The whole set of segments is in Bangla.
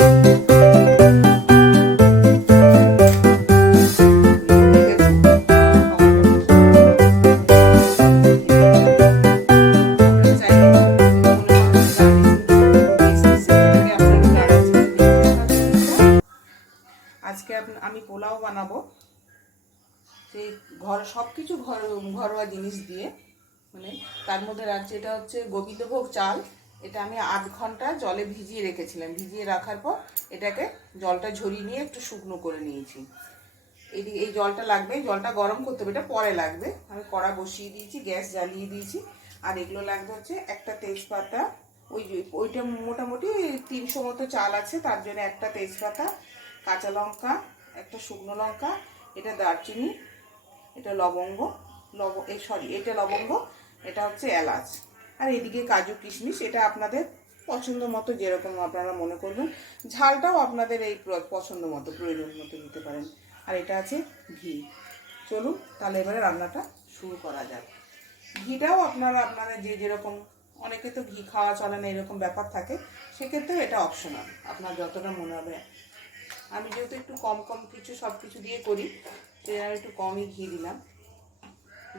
আজকে আমি পোলাও বানাবো, সেই সব কিছু ঘরোয়া জিনিস দিয়ে, মানে তার মধ্যে রাখছি। এটা হচ্ছে গোবিন্দভোগ চাল। এটা আমি আধ ঘন্টা জলে ভিজিয়ে রেখেছিলাম। ভিজিয়ে রাখার পর এটাকে জলটা ঝরিয়ে নিয়ে একটু শুকনো করে নিয়েছি। এই জলটা লাগবে, জলটা গরম করতে হবে, এটা পরে লাগবে। আমি কড়া বসিয়ে দিয়েছি, গ্যাস জ্বালিয়ে দিয়েছি। আর এগুলো লাগবে হচ্ছে একটা তেজপাতা, ওইটা মোটামুটি 300 মতো চাল আছে, তার জন্য একটা তেজপাতা, কাঁচা লঙ্কা, একটা শুকনো লঙ্কা, এটা দারচিনি, এটা লবঙ্গ, এটা লবঙ্গ, এটা হচ্ছে এলাচ। আর এদিকে কাজু কিশমিশ। এটা আপনাদের পছন্দ মতো, যেরকম আপনারা মনে করবেন। ঝালটাও আপনাদের এই পছন্দ মতো, প্রয়োজন মতো দিতে পারেন। আর এটা আছে ঘি। চলুন তাহলে এবারে রান্নাটা শুরু করা যাক। ঘিটাও আপনারা যে যেরকম, অনেকে তো ঘি খাওয়া চলে না, এরকম ব্যাপার থাকে, সেক্ষেত্রে এটা অপশনাল, আপনার যতটা মনে হবে। আমি যেহেতু একটু কম কিছু সব কিছু দিয়ে করি, সেই জন্য একটু কমই ঘি দিলাম।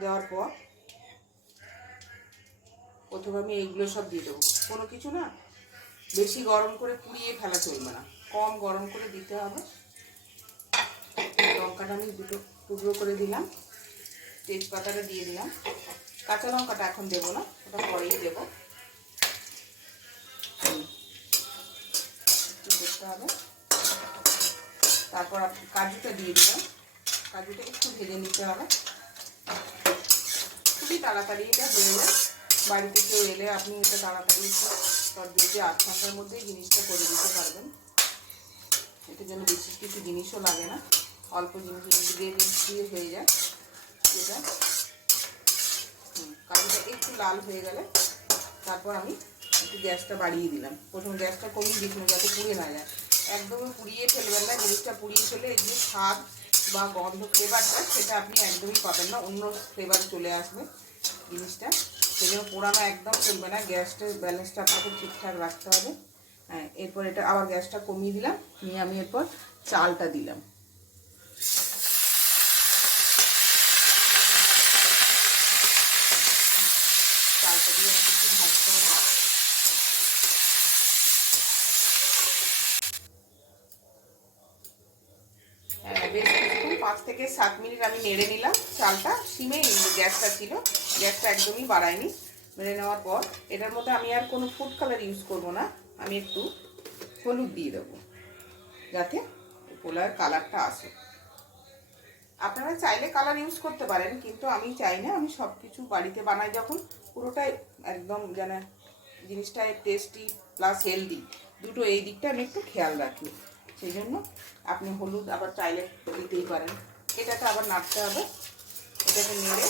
দেওয়ার পর প্রথমে আমি এইগুলো সব দিয়ে দেবো। কোনো কিছু না বেশি গরম করে পুড়িয়ে ফেলা চলবে না, কম গরম করে দিতে হবে। লঙ্কাটা আমি দুটো টুকরো করে দিলাম, তেজপাতাটা দিয়ে দিলাম। কাঁচা লঙ্কাটা এখন দেবো না, ওটা পরেই দেবো, একটু দেখতে হবে। তারপর কাজুটা দিয়ে দিলাম, কাজুটা একটু ভেজে নিতে হবে। খুবই তাড়াতাড়ি এটা হয়ে যায়। বাড়িতে কেউ এলে আপনি এটা তাড়াতাড়ি সব দিয়ে 8 ঘন্টার মধ্যেই জিনিসটা করে দিতে পারবেন। এটার জন্য বিশেষ কিছু জিনিসও লাগে না, অল্প জিনিস দিয়ে হয়ে যায় এটা। কাজুটা একটু লাল হয়ে গেলে তারপর আমি একটু গ্যাসটা বাড়িয়ে দিলাম। প্রথম গ্যাসটা কমিয়ে দিয়েছিলাম যাতে পুড়ে না যায়। একদমই পুড়িয়ে ফেলবেন না, জিনিসটা পুড়িয়ে ফেলে এই যে স্বাদ বা গন্ধ, ফ্লেভারটা, সেটা আপনি একদমই পাবেন না, অন্য ফ্লেভার চলে আসবে জিনিসটা। সেই জন্য পোড়ানো একদম চলবে না, গ্যাসটার ব্যালেন্সটা আপনাকে ঠিকঠাক রাখতে হবে। হ্যাঁ, এরপর এটা আবার গ্যাসটা কমিয়ে দিলাম, নিয়ে আমি এরপর চালটা দিলাম। চালটা দিয়ে আমাকে একটু ভাজতে হবে। বেশ কিছুক্ষণ 5 থেকে 7 মিনিট আমি নেড়ে নিলাম। চালটা সিমেই গ্যাসটা ছিল, গ্যাসটা একদমই বাড়াইনি। নেড়ে নেওয়ার পর এটার মধ্যে আমি আর কোনো ফুড কালার ইউজ করব না, আমি একটু হলুদ দিয়ে দেবো যাতে পোলার কালারটা আসে। আপনারা চাইলে কালার ইউজ করতে পারেন, কিন্তু আমি চাই না। আমি সব কিছু বাড়িতে বানাই যখন, পুরোটাই একদম যেন জিনিসটা টেস্টি প্লাস হেলদি, দুটো এই দিকটা আমি একটু খেয়াল রাখি। সেই জন্য আপনি হলুদ আবার চাইলে দিতেই পারেন। এটাকে আবার নাড়তে হবে, এটাকে নেড়ে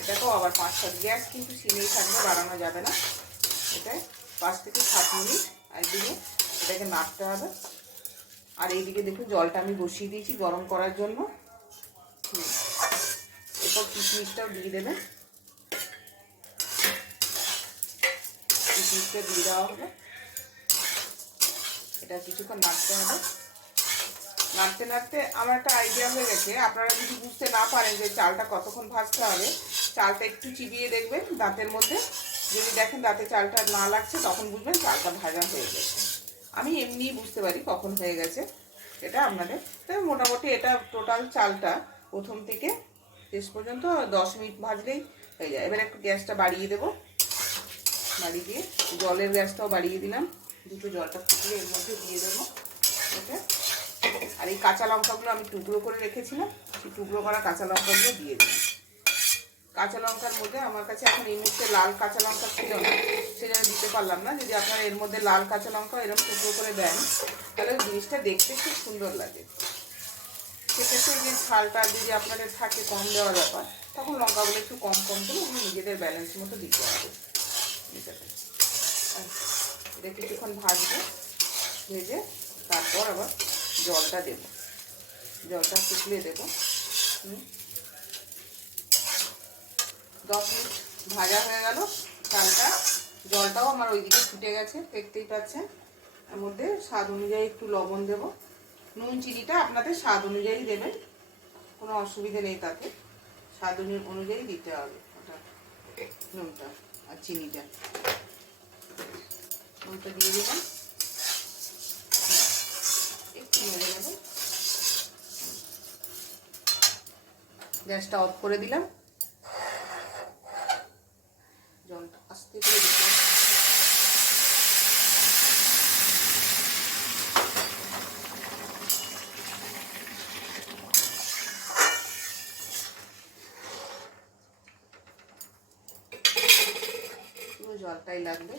এটাকেও আবার 5-7, গ্যাস কিন্তু সিমেই থাকবে, বাড়ানো যাবে না। এটাই 5 থেকে 7 মিনিট একদিকে এটাকে নাড়তে হবে। আর এইদিকে দেখুন জলটা আমি বসিয়ে দিয়েছি গরম করার জন্য। এরপর কিশমিশটাও দিয়ে দেবেন, কিশমিশটা দিয়ে দেওয়া হবে। এটা কিছুক্ষণ নাড়তে হবে। নাড়তে নাড়তে আমার একটা আইডিয়া হয়ে গেছে। আপনারা যদি বুঝতে না পারেন যে চালটা কতক্ষণ ভাজতে হবে, চালটা একটু চিবিয়ে দেখবেন দাঁতের মধ্যে। যদি দেখেন দাঁতে চালটা না লাগছে, তখন বুঝবেন চালটা ভাজা হয়ে গেছে। আমি এমনিই বুঝতে পারি কখন হয়ে গেছে। এটা আপনাদের মোটামুটি এটা টোটাল চালটা প্রথম থেকে শেষ পর্যন্ত 10 মিনিট ভাজলেই হয়ে যায়। এবার একটু গ্যাসটা বাড়িয়ে দেবো, বাড়িয়ে দিয়ে জলের গ্যাসটাও বাড়িয়ে দিলাম। দুটো জলটা ফুটিয়ে এর মধ্যে দিয়ে দেবো এটা। আর এই কাঁচা লঙ্কাগুলো আমি টুকরো করে রেখেছিলাম, সেই টুকরো করা কাঁচা লঙ্কাগুলো দিয়ে দিলাম। কাঁচা লঙ্কার মধ্যে আমার কাছে এখন এই মুহূর্তে লাল কাঁচা লঙ্কা ছিল না, সেজন্য দিতে পারলাম না। যদি আপনারা এর মধ্যে লাল কাঁচা লঙ্কা এরকম টুকরো করে দেন, তাহলে জিনিসটা দেখতে খুব সুন্দর লাগে। সেক্ষেত্রে যে ঝালটা যদি আপনাদের থাকে কম দেওয়ার ব্যাপার, তখন লঙ্কাগুলো একটু কম করে ওগুলো নিজেদের ব্যালেন্স মতো দিতে হবে। এটা কিছুক্ষণ ভাজবো, ভেজে তারপর আবার জলটা দেব, জলটা শুকিয়ে দেবো। 10 মিনিট ভাজা হয়ে গেল চালটা, জলটাও আমার ওইদিকে ফুটে গেছে, দেখতেই পাচ্ছেন। এর মধ্যে স্বাদ অনুযায়ী একটু লবণ দেব। নুন চিনিটা আপনাদের স্বাদ অনুযায়ী দেবেন, কোনো অসুবিধে নেই তাতে। স্বাদ অনুযায়ী দিতে হবে ওটা, নুনটা আর চিনিটা। নুনটা দিয়ে দিলাম, একটু নেড়ে নেব। গ্যাসটা অফ করে দিলাম, জলটা আস্তে করে দিলাম। পুরো জলটাই লাগবে।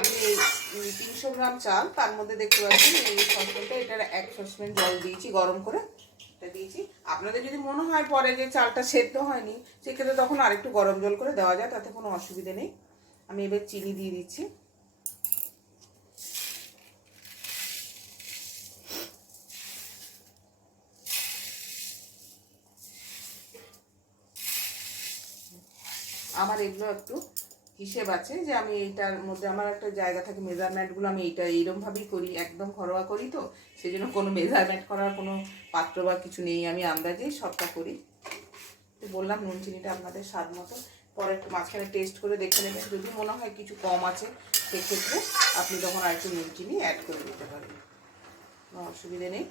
আমি এই 300 গ্রাম চাল, তার মধ্যে দেখতে পাচ্ছেন এই সসপ্যানটা, এটার 1 সসপ্যান জল দিয়েছি গরম করে, এটা দিয়েছি। আপনাদের যদি মনে হয় পরে যে চালটা সেদ্ধ হয়নি, সেক্ষেত্রে তখন আরেকটু গরম জল করে দেওয়া যায়, তাতে কোনো অসুবিধে নেই। আমি এবার চিনি দিয়ে দিচ্ছি। আমার এগুলো একটু হিসেব আছে যে আমি এইটার মধ্যে আমার একটা জায়গা থাকে, মেজারমেন্টগুলো আমি এইটা এইরকমভাবেই করি, একদম ঘরোয়া করি তো, সেই জন্য কোনো মেজারমেন্ট করার কোনো পাত্র বা কিছু নেই, আমি আন্দাজেই সবটা করি। তো বললাম নুন চিনিটা আপনাদের স্বাদ মতো, পরে একটু মাঝখানে টেস্ট করে দেখে নেবেন, যদি মনে হয় কিছু কম আছে সেক্ষেত্রে আপনি তখন আর একটু নুন চিনি অ্যাড করে দিতে পারেন, কোনো অসুবিধে নেই।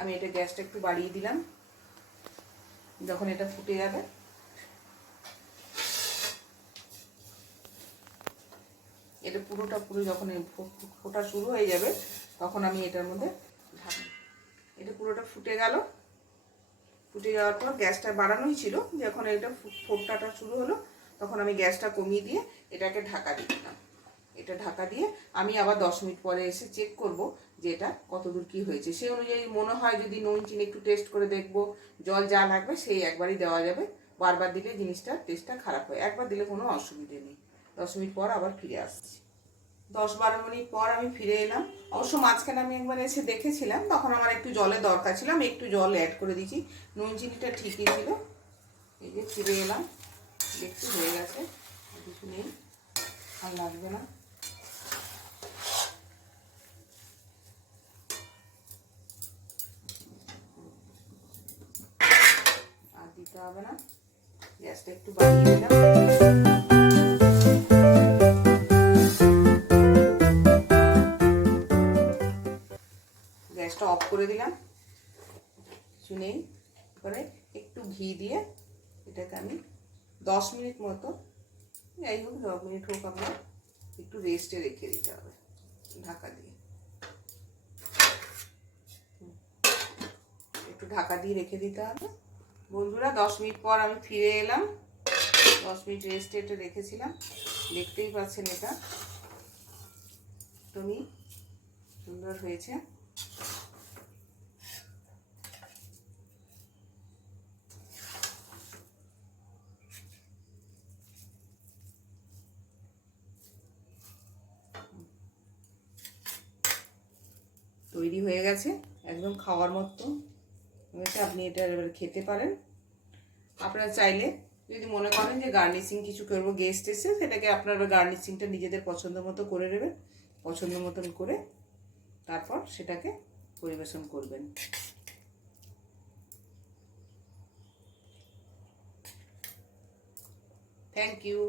আমি এটা গ্যাসটা একটু বাড়িয়ে দিলাম। যখন এটা ফুটে যাবে, এটা পুরো যখন ফোটা শুরু হয়ে যাবে, তখন আমি এটার মধ্যে এটা পুরোটা ফুটে গেল। ফুটে যাওয়ার পর গ্যাসটা বাড়ানোই ছিল, যখন এটা ফোটাটা শুরু হলো তখন আমি গ্যাসটা কমিয়ে দিয়ে এটাকে ঢাকা দিয়ে দিলাম। এটা ঢাকা দিয়ে আমি আবার 10 মিনিট পরে এসে চেক করব যে এটা কতদূর কি হয়েছে। সেই অনুযায়ী মনে হয় যদি নুন চিনি একটু টেস্ট করে দেখব, জল যা লাগবে সেই একবারই দেওয়া যাবে, বারবার দিলে জিনিসটার টেস্টটা খারাপ হয়, একবার দিলে কোনো অসুবিধে নেই। 10 মিনিট পর আবার ফিরে আসছি। 10-12 মিনিট পর আমি ফিরে এলাম। অবশ্য মাঝখানে আমি একবার এসে দেখেছিলাম, তখন আমার একটু জলের দরকার ছিল, আমি একটু জল অ্যাড করে দিয়েছি। নুন চিনিটা ঠিকই ছিল। এই যে ফিরে এলাম, দেখতে হয়ে গেছে, কিছু নেই, আর লাগবে না। আর দিতে হবে না, গ্যাসটা একটু বাড়িয়ে দিলাম। গ্যাসটা অফ করে দিলাম, কিছু নেই। করে একটু ঘি দিয়ে এটাকে আমি 10 মিনিট মতো, যাই হোক 10 মিনিট হোক, আপনার একটু রেস্টে রেখে দিতে হবে ঢাকা দিয়ে। একটু ঢাকা দিয়ে রেখে দিতে হবে। বন্ধুরা 10 মিনিট পর আমি ফিরে এলাম। 10 মিনিট রেস্টে এটা রেখেছিলাম, দেখতেই পাচ্ছেন এটা একদমই সুন্দর হয়েছে। তৈরি হয়ে গেছে, একদম খাওয়ার মতো হয়েছে। আপনি এটা এবার খেতে পারেন। আপনারা চাইলে যদি মনে করেন যে গার্নিশিং কিছু করবো, গেস্ট এসে, সেটাকে আপনারা গার্নিশিংটা নিজেদের পছন্দ মতো করে নেবেন, পছন্দ মতন করে তারপর সেটাকে পরিবেশন করবেন। Thank you.